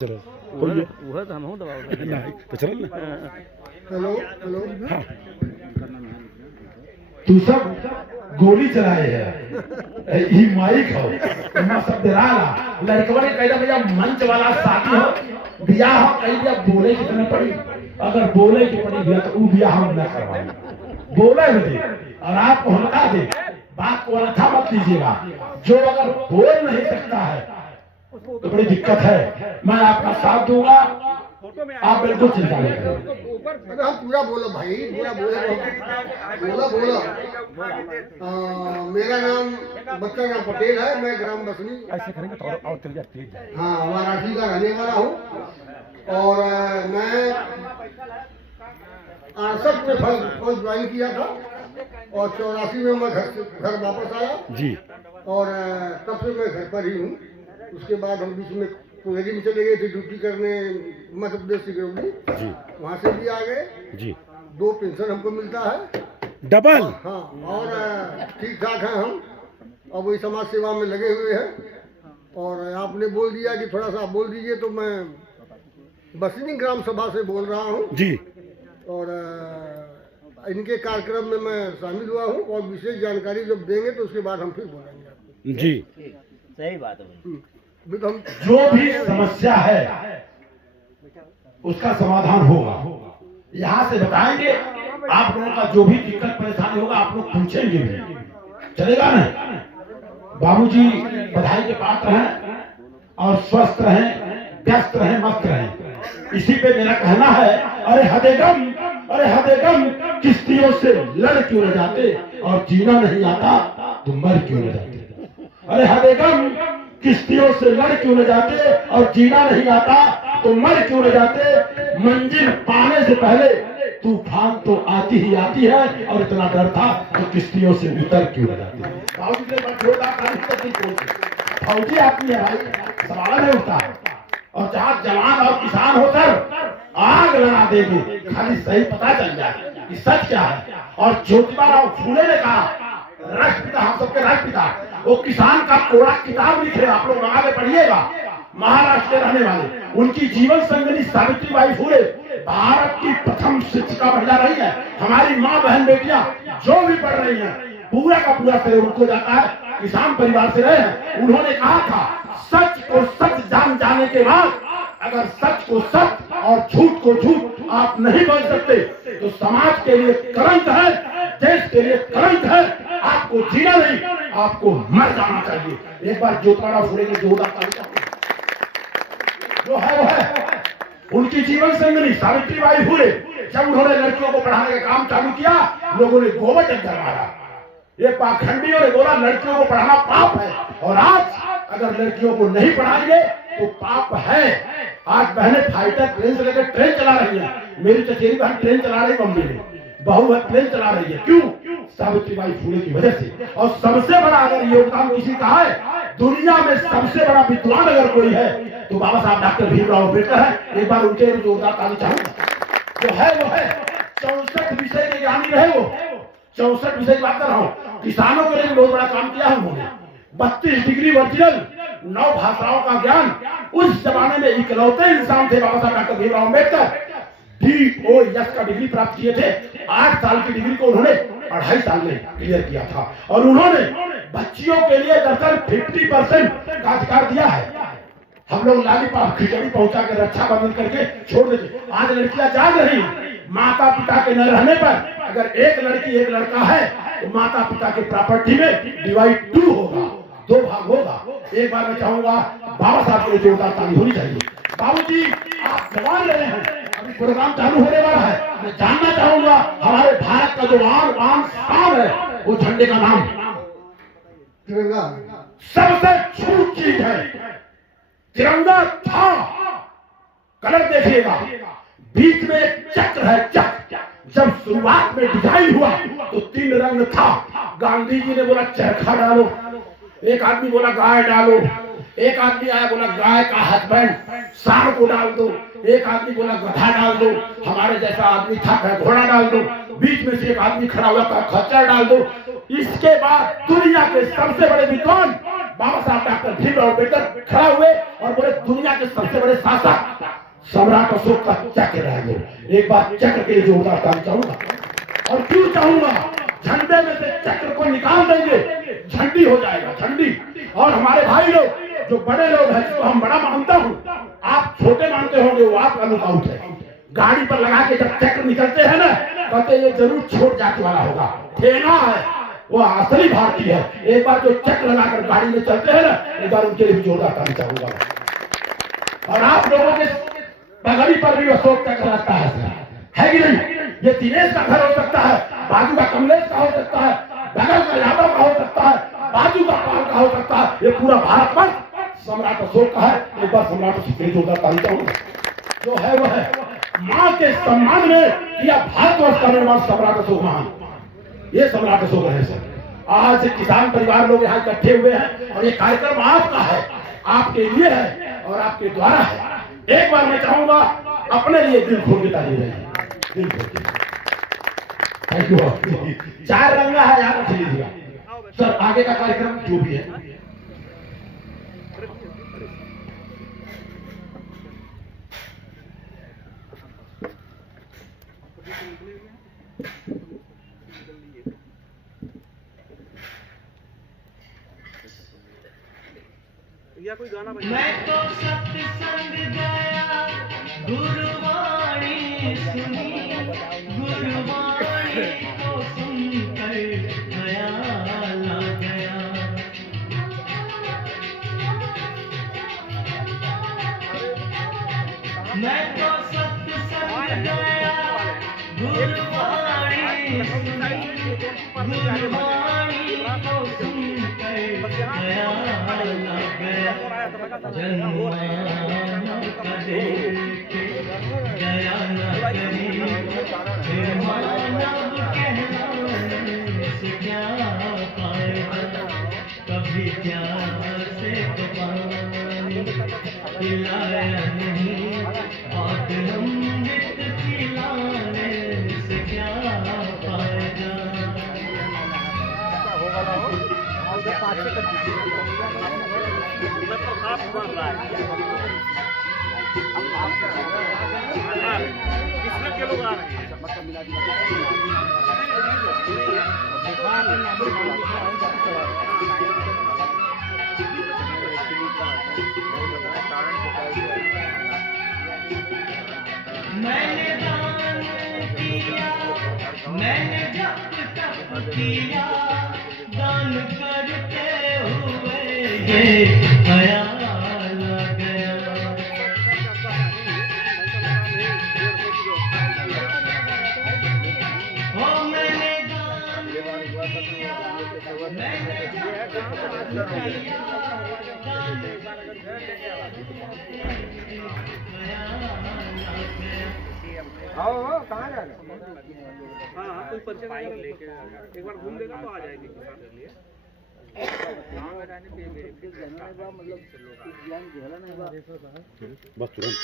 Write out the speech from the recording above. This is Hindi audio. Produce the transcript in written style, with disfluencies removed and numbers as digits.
चलो वह तो हम हूँ दबाव नहीं तो चलो ना। हेलो हेलो हाँ तू सब गोली चलाए है ई माइक हो मैं सब डराला लड़कवा ने कहला भैया मंच वाला शादी हो बियाह हो कह दिया बोले कितने पड़ी अगर बोले की पड़ी भैया तो वो बियाह हम ना करवाएंगे बोले मुझे और आपको हम बता दे बात को अन्यथा मत लीजिएगा जो अगर बोल नहीं सकता है तो बड़ी दिक्कत है। मैं आपका साथ दूंगा आप बिल्कुल चिंता नहीं करें। अरे हम पूरा बोलो भाई पूरा बोलो बोलो बोलो मेरा नाम बच्चा नाम पटेल है। मैं ग्राम बसनी ऐसे करेंगे तो और चल जाए तेज जाए। हाँ वाराणसी का रहने वाला हूँ और मैं 68 में फौज ज्वाइन किया था और 84 में मैं घर वापस आया जी और तब से मैं घर पर ही हूँ। उसके बाद हम बीच में कुवेरी में चले गए थे ड्यूटी करने मध्य प्रदेश सिक्योरिटी जी वहाँ से भी आ गए। जी 2 पेंशन हमको मिलता है डबल हाँ और ठीक ठाक है हम अब वही समाज सेवा में लगे हुए हैं। और आपने बोल दिया कि थोड़ा सा बोल दीजिए तो मैं बसनी ग्राम सभा से बोल रहा हूँ जी और इनके कार्यक्रम में मैं शामिल हुआ हूँ और विशेष जानकारी जब देंगे तो उसके बाद हम फिर बोलेंगे आपको। जी सही बात है हम जो भी समस्या है उसका समाधान होगा यहाँ से बताएंगे। आप लोगों का जो भी दिक्कत परेशानी होगा आप लोग पूछेंगे भी चलेगा ना। बाबूजी बधाई के पात्र हैं और स्वस्थ रहें व्यस्त रहें मस्त रहें इसी पे मेरा कहना है। अरे हदेगम किश्तियों से लड़ क्यों न जाते और जीना नहीं आता तो मर क्यों न जाते। अरे हदेगम किश्तियों से लड़ क्यों न जाते और जीना नहीं आता तो मर क्यों न जाते। मंजिल पाने से पहले तूफान तो आती ही आती है और इतना डर था तो किश्तियों से उतर क्यों न जाते। फौजी आदमी है भाई सवाल नहीं उठता और जहाँ जवान और किसान होकर आग लगा देंगे खाली सही पता चल जाए कि सच क्या है। और ज्योतिबा राव फूले ने कहा राष्ट्रपिता हम सबके राष्ट्रपिता वो किसान का कोरा किताब लिखे आप लोग मंगा के पढ़िएगा। महाराष्ट्र के रहने वाले उनकी जीवन संगिनी सावित्रीबाई फूले भारत की प्रथम शिक्षिका महिला रही है। हमारी माँ बहन बेटियां जो भी पढ़ रही हैं पूरा का पूरा श्रेय उनको जाता है। किसान परिवार से रहे हैं। उन्होंने कहा था सच को सच जान जाने के बाद अगर सच को सच और झूठ को झूठ आप नहीं बोल सकते तो समाज के लिए कलंक है देश के लिए कलंक है। आपको जीना नहीं आपको मर जाना चाहिए। एक बार ज्योतिबा फूले के जोरदार ताली जो है वो है। उनकी जीवन संगिनी सावित्रीबाई फूले जब उन्होंने लड़कियों को पढ़ाने का काम चालू किया लोगों ने गोबर टक्कर मारा। ये पाखंडियों ने बोला लड़कियों को पढ़ाना पाप है और आज अगर लड़कियों को नहीं पढ़ाएंगे तो पाप है। आज बहनें फाइटर प्लेन से लेकर ट्रेन चला रही है। मेरी चचेरी बहन ट्रेन चला रही बम्बई में बहू है प्लेन चला रही है क्यों सावित्रीबाई फूले की वजह से। और सबसे बड़ा अगर योगदान किसी का है दुनिया में सबसे बड़ा विद्वान अगर कोई है तो बाबा साहब डॉक्टर भीमराव अम्बेडकर है। एक बार उनके जोरदार ताली चाहूंगा। जो है वो है 64 विषय के ज्ञानी रहे वो 64 विषय की बात कर रहा हूँ। किसानों के लिए भी बहुत बड़ा काम किया है उन्होंने 32 डिग्री वर्जिनल 9 भाषाओं का ज्ञान। उस जमाने में इकलौते इंसान थे बाबा साहब डॉक्टर भीमराव अम्बेडकर DOS का डिग्री प्राप्त किए थे। 8 साल की डिग्री को उन्होंने 2.5 साल में क्लियर किया था और उन्होंने बच्चियों के लिए दरअसल 50% का अधिकार दिया है। हम लोग लालीपाप खिचड़ी पहुंचा कर रक्षाबंधन करके छोड़ देते। आज लड़कियां जाग रही माता पिता के न रहने पर अगर एक लड़की एक लड़का है तो माता पिता के प्रॉपर्टी में डिवाइड 2 होगा 2 भाग होगा। एक बार मैं चाहूंगा बाबा साहब के जोरदार ताली होनी चाहिए। बाबूजी आप जवान रहे हैं अभी प्रोग्राम चालू होने वाला है। मैं जानना चाहूंगा हमारे भारत का जो आन शान है वो झंडे का नाम तिरंगा सबसे छोटी चीज है। तिरंगा था कलर देखिएगा बीच में एक चक्र है चक्र। जब शुरुआत में डिजाइन हुआ तो 3 रंग था। गांधी जी ने बोला चरखा डालो एक आदमी बोला गाय डालो एक आदमी आया बोला गाय का हस्बैंड सांड को डाल दो एक आदमी बोला गधा डाल दो हमारे जैसा आदमी था घोड़ा डाल दो बीच में से एक आदमी खड़ा हुआ था खच्चर डाल दो। इसके बाद दुनिया के सबसे बड़े विद्वान बाबा साहब डॉक्टर भीमराव अम्बेडकर खड़ा हुए और बोले दुनिया के सबसे बड़े शासक सम्राट अशोक का चक्र रह गए। एक बार चक्र के लिए जोरदार ताली चाहूंगा। और क्यों चाहूंगा? झंडे में से चक्र को निकाल देंगे, झंडी हो जाएगा, झंडी। और हमारे भाई लोग जो बड़े लोग हैं, जिसको हम बड़ा मानता हूँ, आप छोटे मानते होंगे, वो आपका लुकआउट है। गाड़ी पर लगा के जब चक्र निकलते हैं ना, कहते ये जरूर छोट जाति वाला होगा, ठेंगा है, वो असली भारतीय है। एक बार जो चक्र लगाकर गाड़ी में चलते हैं ना, एक बार उनके लिए भी जोरदार ताली चाहूंगा। और आप लोगों के पगड़ी पर भी अशोक चक्र लगता है कि नहीं? ये दिनेश का घर हो सकता है, बाजू का कमलेश का हो सकता है, बगल का यादव का हो सकता है, बाजू का पाल का हो सकता है, ये पूरा भारत पर सम्राट अशोक का है। एक बार सम्राट अशोक के लिए जोरदार ताली चाहूंगा। जो है वो है, माँ के सम्मान में किया भारतवर्ष का निर्माण सम्राट अशोक महान, ये सम्राट अशोक है सर। आज किसान परिवार लोग यहाँ इकट्ठे हुए हैं और ये कार्यक्रम आपका है, आपके लिए है और आपके द्वारा है। एक बार मैं चाहूंगा अपने लिए दिल खोल के ताली बजाइए, दिल खोल के। Thank you. 4 रंगा है, याद रख लीजिएगा सर। आगे का कार्यक्रम जो भी है, या कोई गाना मैं तो सत्संग गया, गुरुवाणी सुनी, गुरुवाणी को सुनकर ख्याल आ गया। मैं तो सत्संग गया, गुरुवाणी सुनी, गुरुवाणी को सुनकर ख्याल आ गया। जन्माना कदे दया न करी, फिर मानव कहलाने से क्या फायदा। कभी प्यासे तो पानी पिलाया नहीं, और अमृत पिलाने से क्या फायदा। किसने के लोग आ रहे हैं? मैंने दान किया, मैंने जब तक किया, दान करते हुए ये ख्याल आ गया। ओ मैंने दान किया, मैंने जब तक किया, दान कहाँ जा रहे हो? हाँ, कोई परिचय बाइक लेके एक बार घूम देगा तो आ जाएगी किसान के लिए। बस तुरंत